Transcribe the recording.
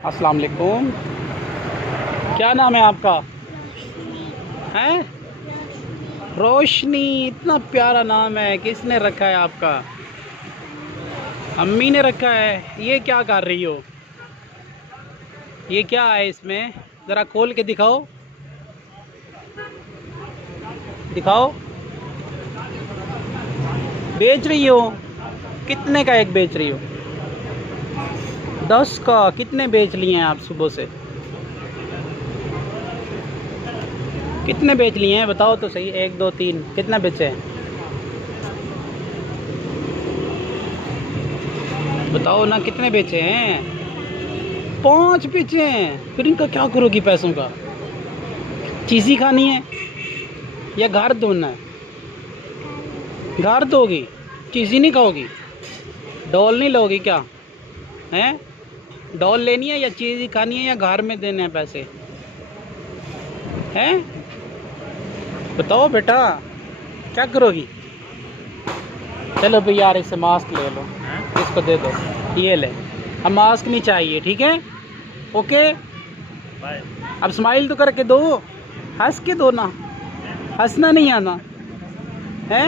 अस्सलाम वालेकुम। क्या नाम है आपका? हैं? रोशनी। इतना प्यारा नाम है, किसने रखा है आपका? अम्मी ने रखा है। ये क्या कर रही हो? ये क्या है इसमें? ज़रा खोल के दिखाओ, दिखाओ। बेच रही हो? कितने का एक बेच रही हो? 10 का। कितने बेच लिए हैं आप सुबह से? कितने बेच लिए हैं बताओ तो सही। 1 2 3 कितने बेचे हैं बताओ ना, कितने बेचे हैं? 5 बेचे हैं। फिर इनका क्या करोगी पैसों का? चीज़ी खानी है या घर धोना है? घर दोगी, चीज़ी नहीं खाओगी? डॉल नहीं लोगी क्या? हैं? डॉल लेनी है या चीज़ी खानी है या घर में देने हैं पैसे? हैं? बताओ बेटा, क्या करोगी? चलो भाई यार, इससे मास्क ले लो, इसको दे दो। ये ले, अब मास्क नहीं चाहिए, ठीक है? Okay bye. अब स्माइल तो करके दो, हंस के दो ना, हंसना नहीं आना है।